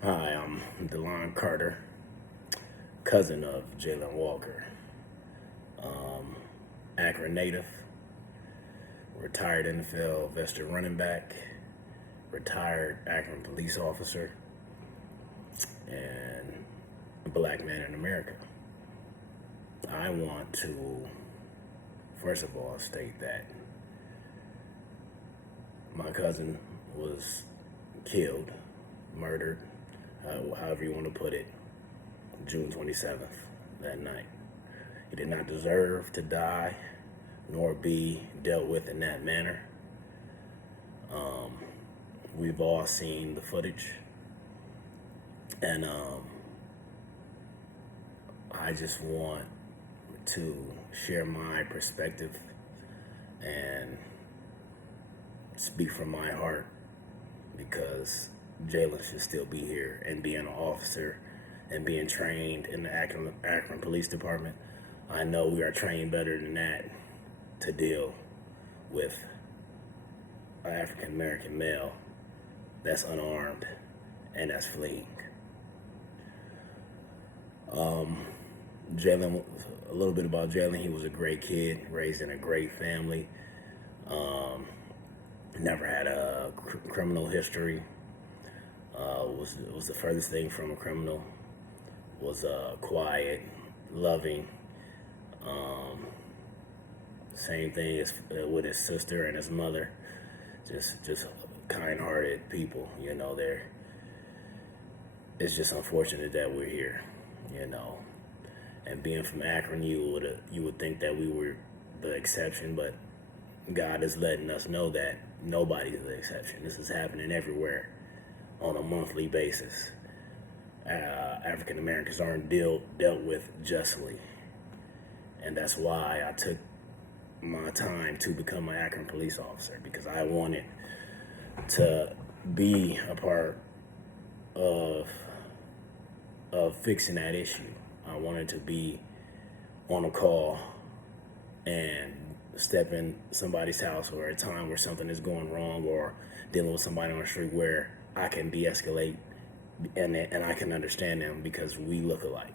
Hi, I'm DeLon Carter, cousin of Jayland Walker, Akron native, retired NFL veteran running back, retired Akron police officer, and a black man in America. I want to, first of all, state that my cousin was killed, murdered, however you want to put it, June 27th, that night. He did not deserve to die nor be dealt with in that manner. We've all seen the footage, and I just want to share my perspective and speak from my heart because Jayland should still be here and being an officer and being trained in the Akron Police Department. I know we are trained better than that to deal with an African American male that's unarmed and that's fleeing. Jayland, a little bit about Jayland. He was a great kid, raised in a great family. Never had a criminal history. Was the furthest thing from a criminal. Was quiet, loving. Same thing as with his sister and his mother. Just kind-hearted people. It's just unfortunate that we're here. And being from Akron, you would think that we were the exception, but God is letting us know that nobody's the exception. This is happening everywhere on a monthly basis. African Americans aren't dealt with justly, and that's why I took my time to become an Akron police officer, because I wanted to be a part of fixing that issue. I wanted to be on a call and step in somebody's house or a time where something is going wrong, or dealing with somebody on the street where I can de-escalate and I can understand them because we look alike.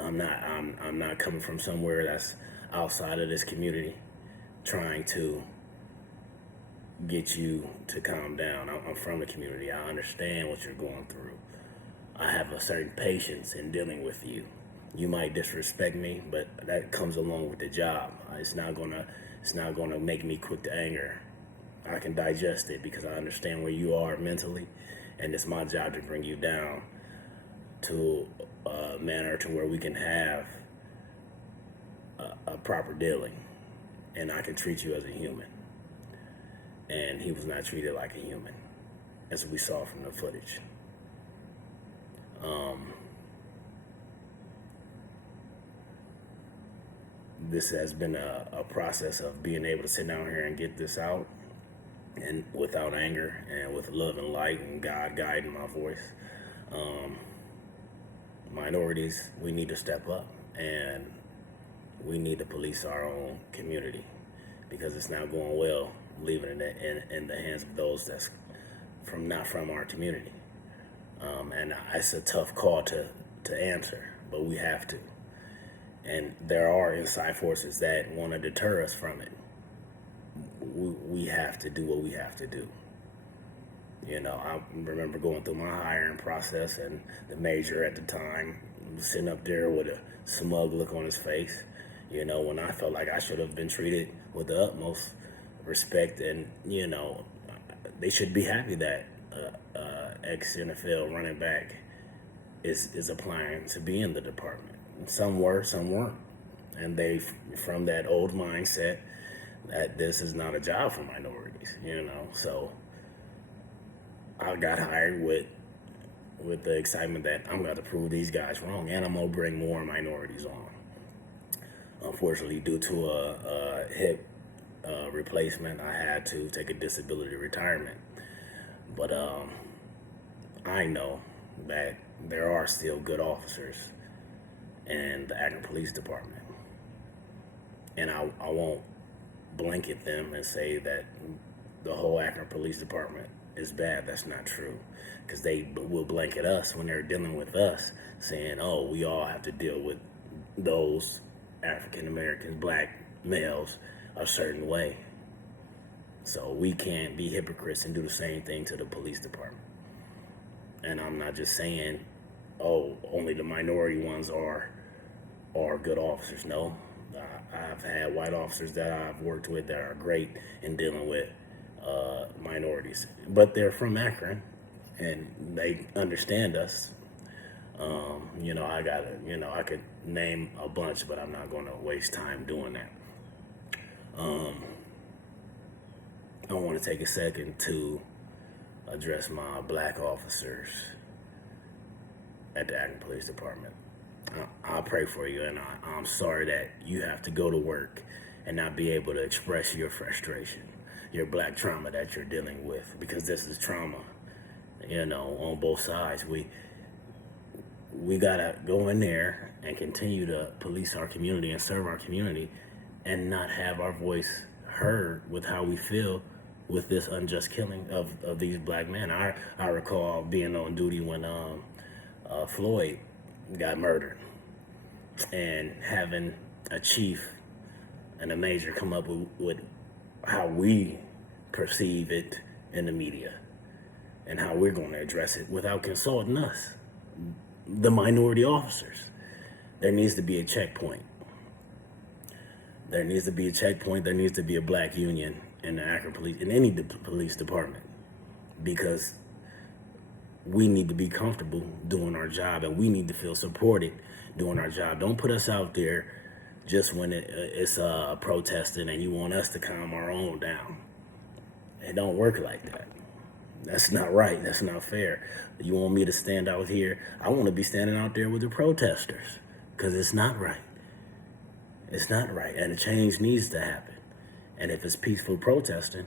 I'm not coming from somewhere that's outside of this community trying to get you to calm down. I'm from the community. I understand what you're going through. I have a certain patience in dealing with you. You might disrespect me, but that comes along with the job. It's not gonna make me quick to anger. I can digest it because I understand where you are mentally, and it's my job to bring you down to a manner to where we can have a proper dealing, and I can treat you as a human. And he was not treated like a human, as we saw from the footage. This has been a process of being able to sit down here and get this out, and without anger, and with love and light and God guiding my voice. Minorities, we need to step up, and we need to police our own community, because it's not going well leaving it in the hands of those that's not from our community. And it's a tough call to answer, but we have to. And there are inside forces that want to deter us from it. We have to do what we have to do. I remember going through my hiring process, and the major at the time was sitting up there with a smug look on his face, when I felt like I should have been treated with the utmost respect. And, they should be happy that ex-NFL running back is applying to be in the department. Some were, some weren't. And they, from that old mindset that this is not a job for minorities, So I got hired with the excitement that I'm going to prove these guys wrong, and I'm going to bring more minorities on. Unfortunately, due to a hip replacement, I had to take a disability retirement. But I know that there are still good officers in the Akron Police Department. And I won't blanket them and say that the whole Akron Police Department is bad. That's not true. Because they will blanket us when they're dealing with us, saying, oh, we all have to deal with those African Americans, black males, a certain way. So we can't be hypocrites and do the same thing to the police department. And I'm not just saying, oh, only the minority ones are good officers. No, I've had white officers that I've worked with that are great in dealing with minorities, but they're from Akron and they understand us. I could name a bunch, but I'm not going to waste time doing that. I want to take a second to address my black officers at the Akron Police Department. I'll pray for you, and I'm sorry that you have to go to work and not be able to express your frustration, your black trauma that you're dealing with, because this is trauma, on both sides. We gotta go in there and continue to police our community and serve our community and not have our voice heard with how we feel with this unjust killing of these black men. I recall being on duty when Floyd got murdered and having a chief and a major come up with how we perceive it in the media and how we're going to address it without consulting us, the minority officers. There needs to be a checkpoint. There needs to be a checkpoint. There needs to be a black union in the Akron Police, in any police department, because we need to be comfortable doing our job and we need to feel supported doing our job. Don't put us out there just when it's protesting and you want us to calm our own down. It don't work like that. That's not right. That's not fair. You want me to stand out here? I want to be standing out there with the protesters, because it's not right. It's not right, and a change needs to happen. And if it's peaceful protesting,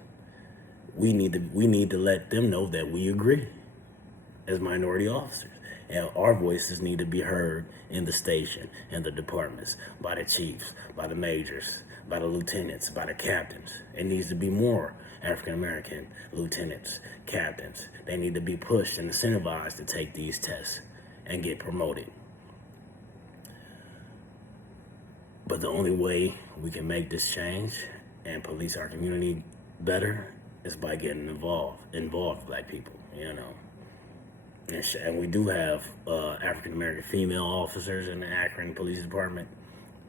we need to let them know that we agree as minority officers. And our voices need to be heard in the station, in the departments, by the chiefs, by the majors, by the lieutenants, by the captains. It needs to be more African American lieutenants, captains. They need to be pushed and incentivized to take these tests and get promoted. But the only way we can make this change and police our community better is by getting involved black people, And we do have African American female officers in the Akron Police Department,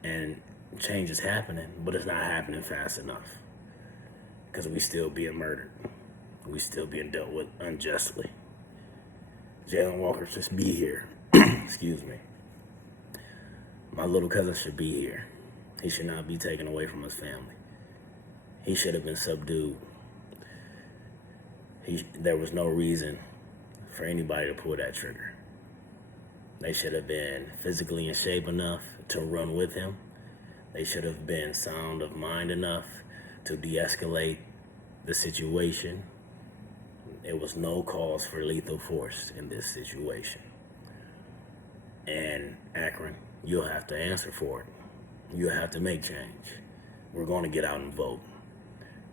and change is happening, but it's not happening fast enough, because we still being murdered. We still being dealt with unjustly. Jayland Walker should be here. Excuse me. My little cousin should be here. He should not be taken away from his family. He should have been subdued. There was no reason for anybody to pull that trigger. They should have been physically in shape enough to run with him. They should have been sound of mind enough to de-escalate the situation. There was no cause for lethal force in this situation. And Akron, you'll have to answer for it. You'll have to make change. We're going to get out and vote.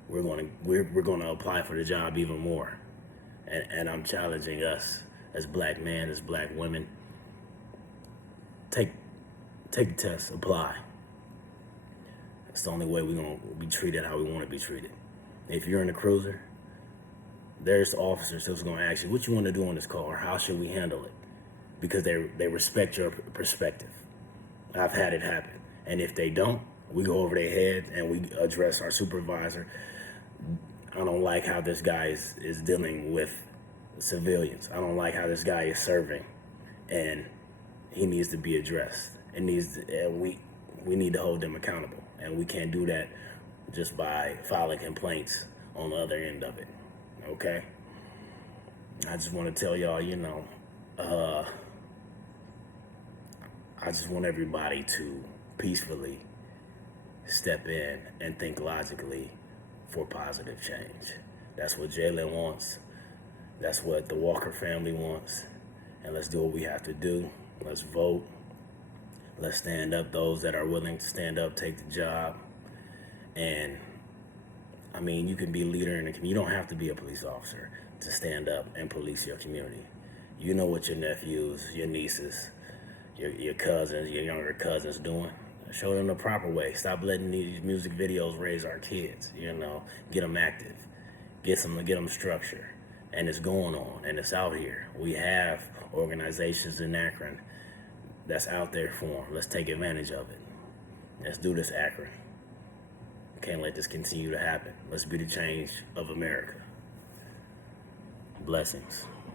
We're going to apply for the job even more. And I'm challenging us as black men, as black women. Take the test, apply. It's the only way we're going to be treated how we want to be treated. If you're in a cruiser, there's officers who's going to ask you, what you want to do on this call, or how should we handle it? Because they respect your perspective. I've had it happen. And if they don't, we go over their heads and we address our supervisor. I don't like how this guy is dealing with civilians. I don't like how this guy is serving, and he needs to be addressed. We need to hold them accountable, and we can't do that just by filing complaints on the other end of it. Okay? I just want to tell y'all, I just want everybody to peacefully step in and think logically for positive change. That's what Jayland wants. That's what the Walker family wants. And let's do what we have to do. Let's vote. Let's stand up. Those that are willing to stand up, take the job. And you can be a leader in the community. You don't have to be a police officer, to stand up and police your community. You know what your nephews, your nieces, your cousins, your younger cousins doing. Show them the proper way. Stop letting these music videos raise our kids. Get them active, get them structure, and it's going on and it's out here. We have organizations in Akron that's out there for them. Let's take advantage of it. Let's do this, Akron. Can't let this continue to happen. Let's be the change of America. Blessings.